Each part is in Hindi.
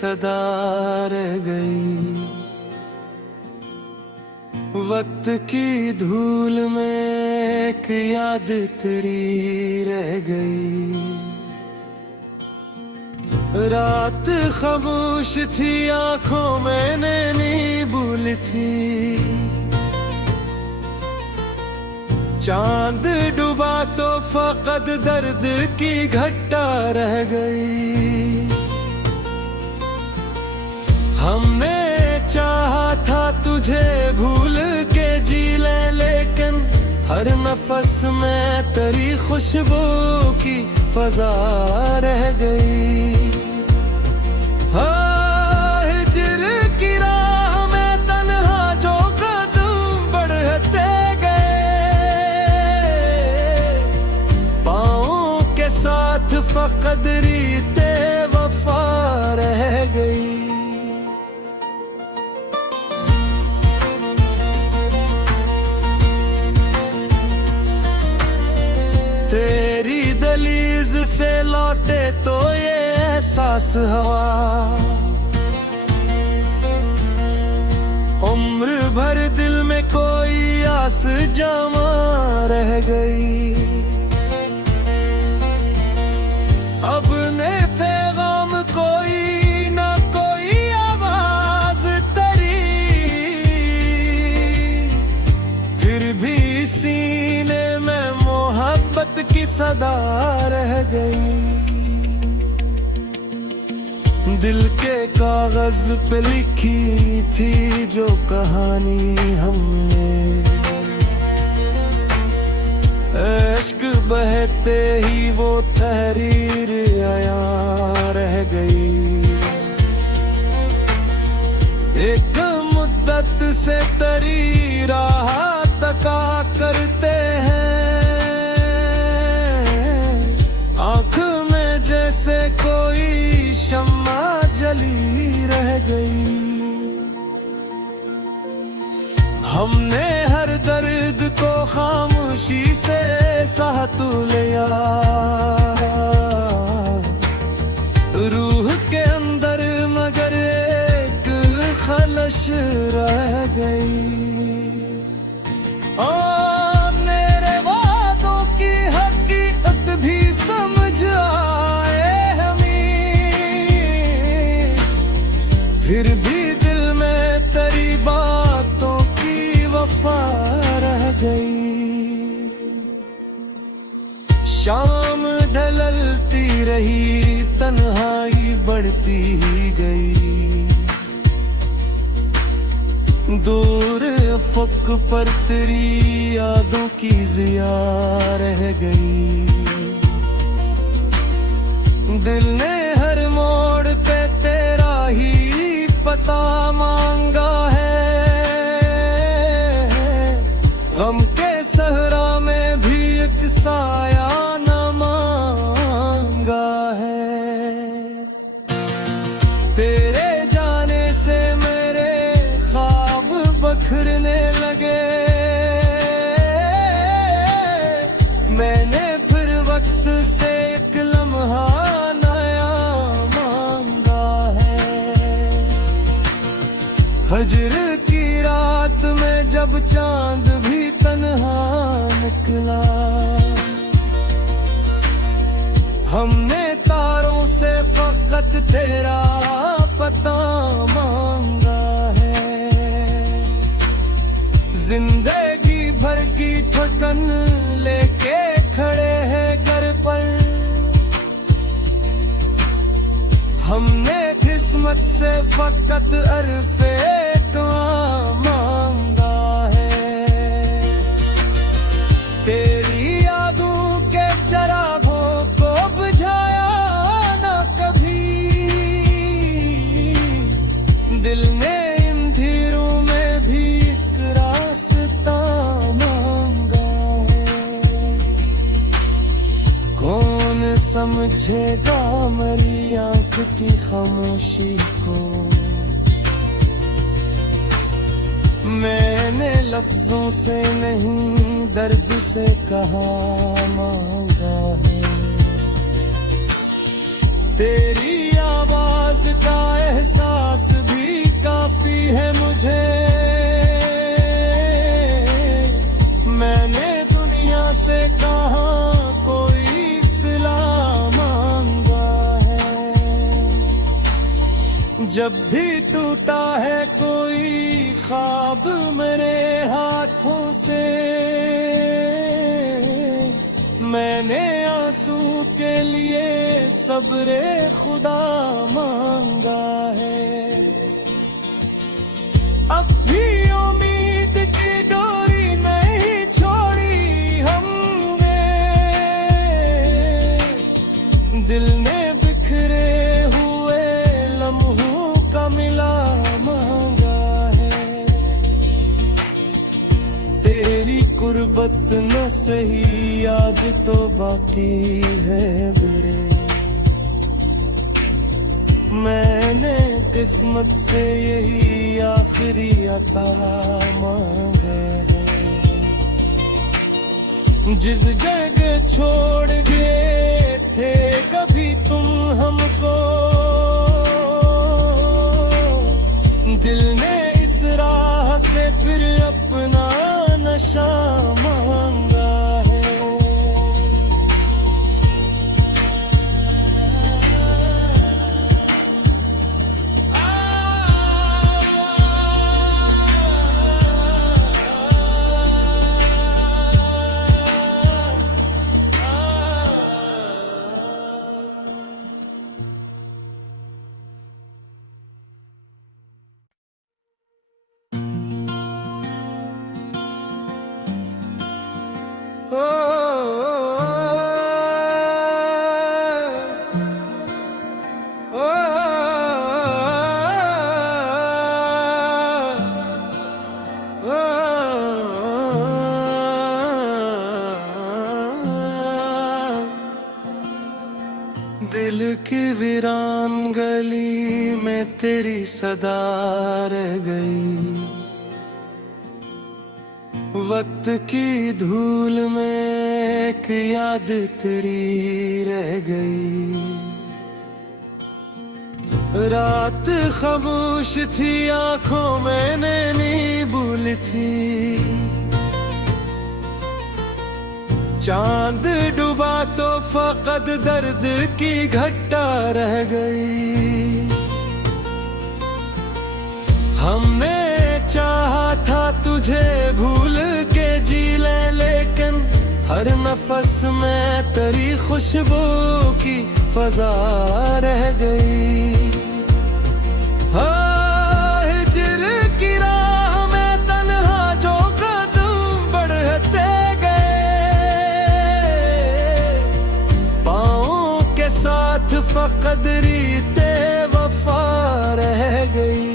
सदा रह गई। वक्त की धूल में एक याद तेरी रह गई। रात खामोश थी, आंखों में नैनी भूल थी। चांद डूबा तो फकत दर्द की घट्टा रह गई। हमने चाहा था तुझे भूल के जी ले, लेकिन हर नफस में तेरी खुशबू की फजा रह गई। हाँ, हिजर की राह में तन्हा जो कदम बढ़ते गए, पाँव के साथ फकत रीते वफा रह गई। तेरी दहलीज से लौटे तो ये एहसास हवा, उम्र भर दिल में कोई आस जमा रह गई। अब ने पैगाम कोई ना कोई आवाज तेरी, फिर भी सीने में मोहब्बत की सदा रह गई। दिल के कागज पे लिखी थी जो कहानी हमने, इश्क बहते ही वो तहरीर आया रह गई। एक मुद्दत से तेरी राह तका करते हैं, आँख में जैसे कोई शम्मा जली रह गई। हमने हर दर्द को खामोशी से सहा तू लिया, रूह के अंदर मगर एक खलश रह गई। मेरे वादों की हकीकत भी समझ आए हमें, फिर भी दिल में तेरी बातों की वफा रह गई। शाम ढलती रही, तन्हाई बढ़ती गई। दूर अफ़क़ पर तेरी यादों की ज़िया रह गई। दिल ने हर मोड़ पे तेरा ही पता मांगा है, गम के सहरा में भी एक साया न मांगा है। तेरे जाने से मेरे ख्वाब बखरने लगे, मैंने फिर वक्त से एक लम्हा नया मांगा है। हजर की रात में जब चांद भी तन्हा निकला, हमने तारों से फकत तेरा पता मांगा है। जिंदगी भर की थकन लेके खड़े हैं घर पर, हमने किस्मत से फकत अरफे दुआ मांगा है। तेरी यादों के चरागों को बुझाया ना कभी, दिल ने इन धीरों में भी एक रास्ता मांगा है। कौन समझेगा मेरी आँख की खामोशी को, मैंने लफ्जों से नहीं दर्द से कहा मांगा है। तेरी आवाज का एहसास भी काफी है मुझे। मैंने दुनिया से कहाँ कोई सिला मांगा है। जब भी टूटा है कोई ख्वाब मेरे हाथों से, मैंने आंसू के लिए सब्रे खुदा मांगा है। अब भी उम्मीद की डोरी नहीं छोड़ी हमने, दिल ने बिखरे हुए लम्हों का मिला मांगा है। तेरी कुर्बत न सही याद तो बाकी है मेरे। मैंने किस्मत से यही आखिरी अता मांगे है। जिस जगह छोड़ गए थे कभी तुम हमको, दिल ने इस राह से फिर अपना नशा मांगा है। दिल की वीरान गली में तेरी सदा रह गई। वक्त की धूल में एक याद तेरी रह गई। रात खामोश थी आंखों में नैनी भूल थी। चांद डूबा तो फकत दर्द की घट्टा रह गई। हमने चाहा था तुझे भूल के जी ले, लेकिन हर नफस में तेरी खुशबू की फजा रह गई। हिजर की राह में तन्हा जो कदम बढ़ते साथ फकत रीते वफा रह गई।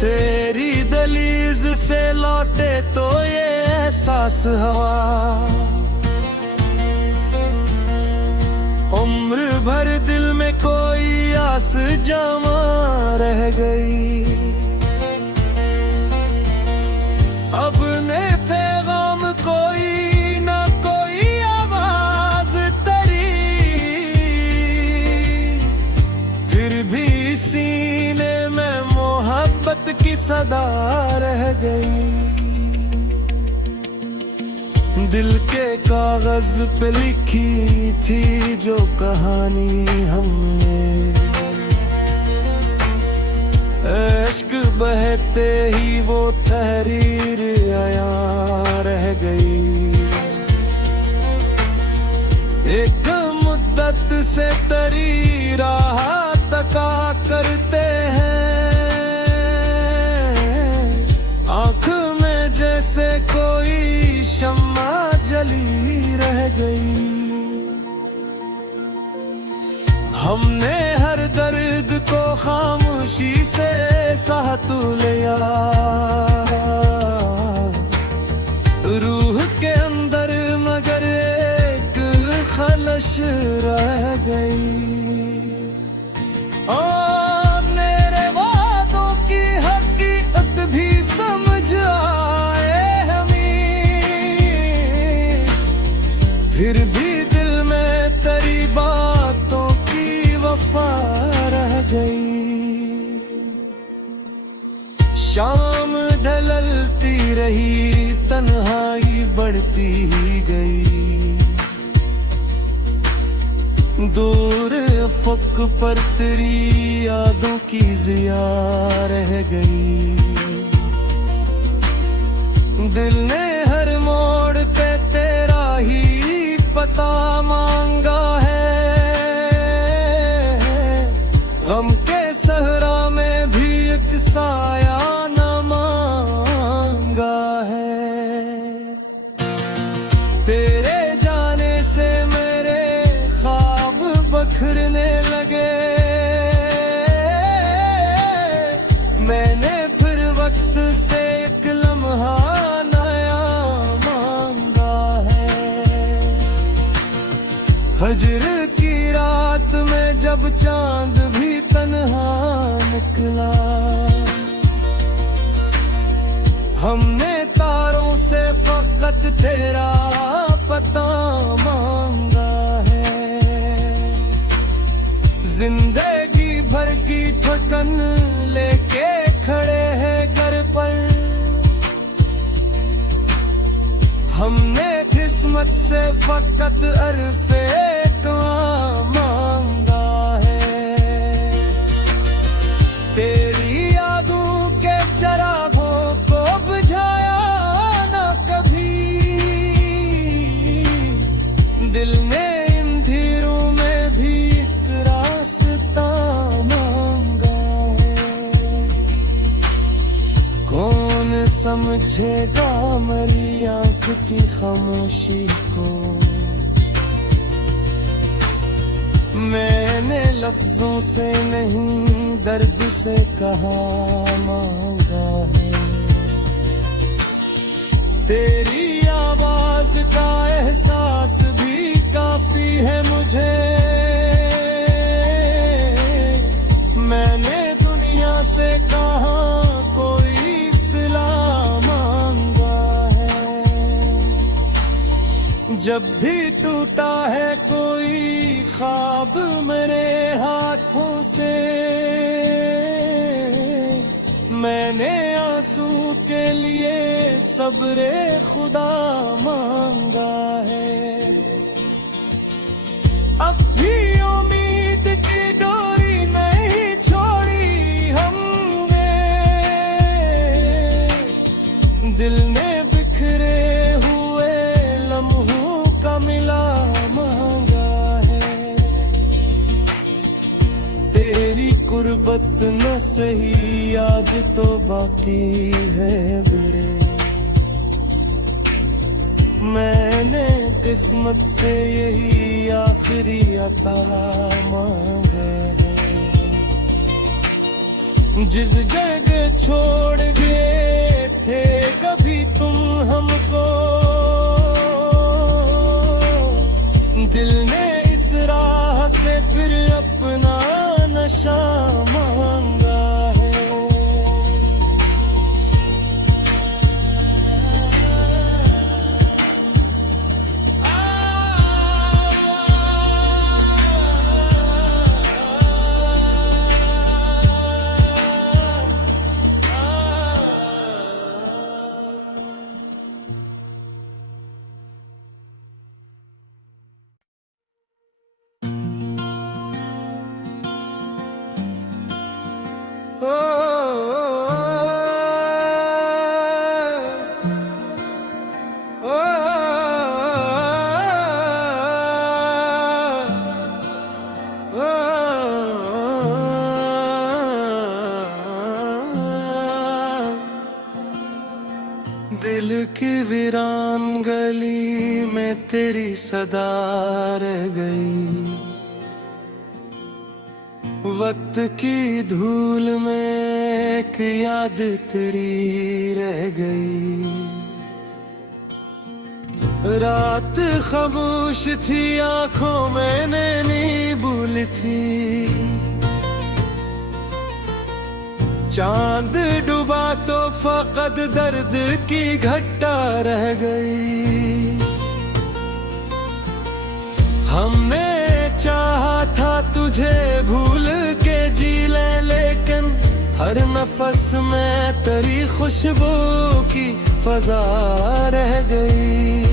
तेरी दलीज से लौटे तो ये एहसास हवा, उम्र भर दिल में कोई आस जमा रह गई। अब ने पैगाम कोई ना कोई आवाज तेरी, फिर भी सीने में मोहब्बत की सदा रह गई। दिल के कागज पे लिखी थी जो कहानी हमने, इश्क बहते ही वो तहरीर आया रह गई। एक मुद्दत से तेरी राह तका करते हैं, आँख में जैसे कोई शम्मा जली रह गई। हमने हर दर्द को खामोशी से सहा तू लिया, रूह के अंदर मगर एक खलश रह गई। मेरे वादों की हकीकत भी समझ आए हमें, फिर भी दिल में तेरी बातों की वफा रह गई। शाम ढलती रही, तन्हाई बढ़ती ही गई। दूर अफ़क़ पर तेरी यादों की ज़िया रह गई। दिल ने हर मोड़ पे तेरा ही पता मांगा है। गम के सहरा में भी एक साया न मांगा है। तेरे जाने से मेरे ख्वाब बखरने लगे। मैंने फिर वक्त से एक लम्हा हजर की रात में जब चांद भी तन्हा निकला। हमने तारों से फकत तेरा पता मांगा है। जिंदगी भर की थकन लेके खड़े हैं घर पर। हमने किस्मत से फकत अरफे मांगा है। तेरी यादों के चरागों को बुझाया ना कभी। दिल ने इन धीरों में भी एक रास्ता मांगा है। कौन समझेगा मेरी आंख की खामोशी को। मैंने लफ्जों से नहीं दर्द से कहा मांगा है। तेरी आवाज का एहसास भी काफी है मुझे। मैंने दुनिया से कहा कोई सिला मांगा है। जब भी टूटा है कोई ख्वाब मेरे हाथों से। मैंने आंसू के लिए सब्रे खुदा मांगा है। अब भी उम्मीद की डोरी नहीं छोड़ी हमने। दिल ने बिखरे हुए लम्हों का मिला मांगा है। तेरी कुर्बत न सही याद तो बाकी है मेरे। मैंने किस्मत से यही आखिरी अता मांगा है। जिस जगह छोड़ गए थे कभी तुम हमको। दिल ने इस राह से फिर अपना नशा मांगा है। दिल की वीरान गली में तेरी सदा रह गई। वक्त की धूल में एक याद तेरी रह गई। रात खामोश थी आंखों में नैनी भूल थी। चांद डूबा तो फकत दर्द की घट्टा रह गई। हमने चाहा था तुझे भूल के जी ले, लेकिन हर नफस में तेरी खुशबू की फजा रह गई।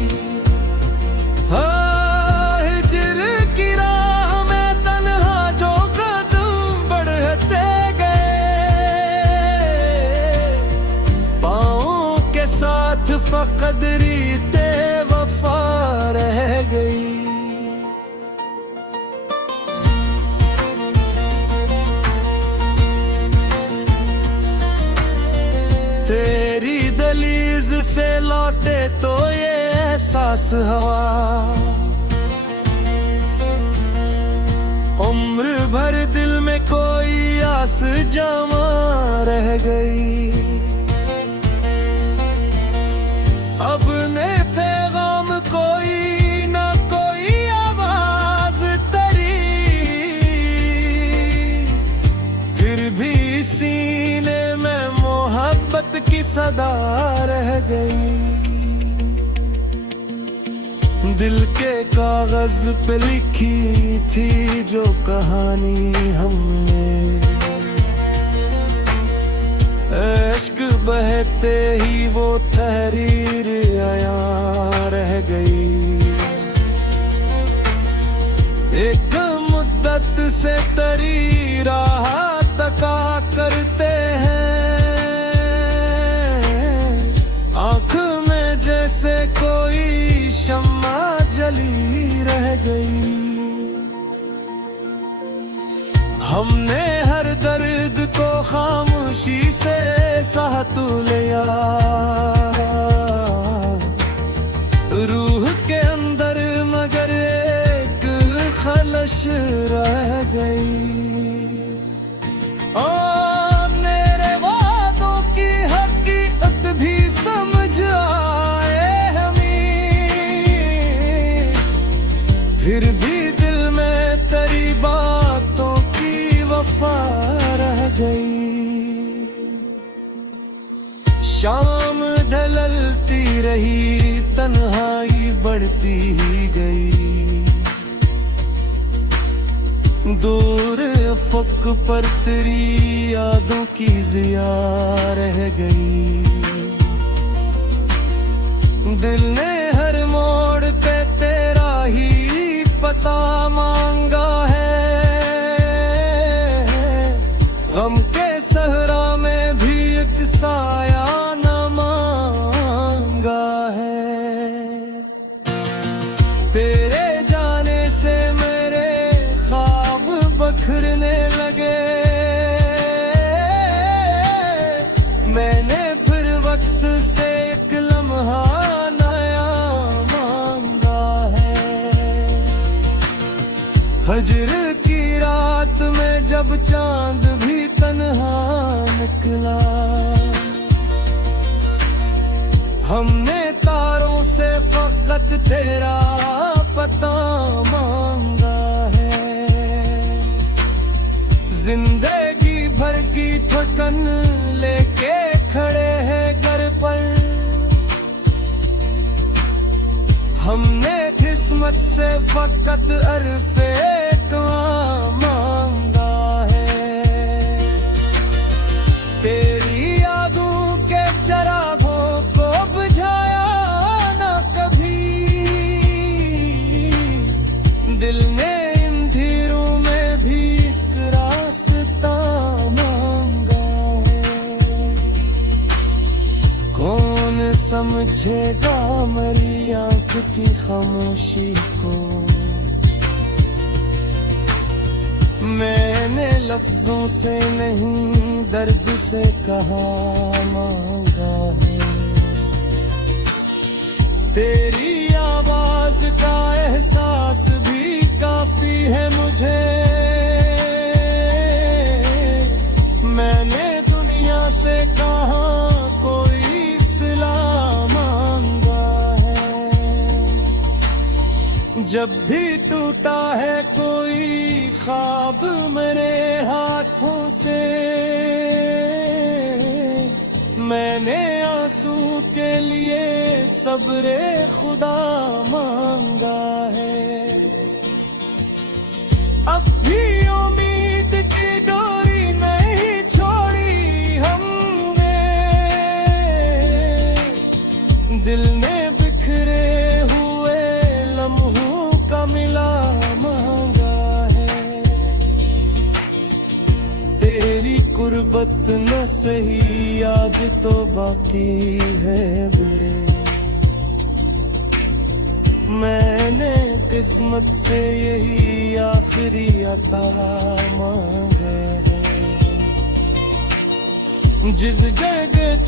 हाँ, हिजर की राह में तन्हा जो कदम बढ़ते गए, पाँव के साथ फकत रीते वफा रह गई। तेरी दहलीज से लौटे तो ये एहसास हवा, उम्र भर दिल में कोई आस जमा रह गई। अब ने पैगाम कोई ना कोई आवाज तेरी, फिर भी सीने में मोहब्बत की सदा रह गई। दिल के कागज पे लिखी थी जो कहानी हमने, इश्क बहते ही वो तहरीर आया रह गई। एक मुद्दत से तेरी राह तका करते हैं, आँख में जैसे कोई शम्मा जली रह गई। हमने हर दर्द को खामोशी से सहा तू लिया, रूह के अंदर मगर एक खलश रह गई। मेरे वादों की हकीकत भी समझ आए हमें, फिर भी दिल में तेरी बातों की वफा रह गई। शाम ढलती रही, तन्हाई बढ़ती ही गई, दूर अफ़क़ पर तेरी यादों की ज़िया रह गई। दिल ने हर मोड़ पे तेरा ही पता मांगा है, गम के सहरा में भी एक साया न मांगा है। तेरे जाने से मेरे ख्वाब बखरने लगे, मैंने फिर वक्त से एक लम्हा नया मांगा है। हजर की रात में जब चांद भी तन्हा निकला, हमने तारों से फकत तेरा पता मांगा है। जिंदगी भर की थकन लेके खड़े हैं घर पर, हमने किस्मत से फकत अरफे कहाँ मांगा है। तेरी यादों के चरागों को बुझाया ना कभी, दिल ने इन धीरों में भी एक रास्ता मांगा है। कौन समझेगा मेरी आँख की खामोशी को, मैंने लफ्जों से नहीं दर्द से कहा मांगा है। तेरी आवाज का एहसास भी काफी है मुझे, मैंने दुनिया से कहा कोई सिला मांगा है। जब भी टूटा है कोई ख्वाब मेरे हाथों से, मैंने आंसू के लिए सब्रे खुदा मांगा है। से ही याद तो बाकी है मेरे। मैंने किस्मत से यही आखिरी अता मांगे है। जिस जगह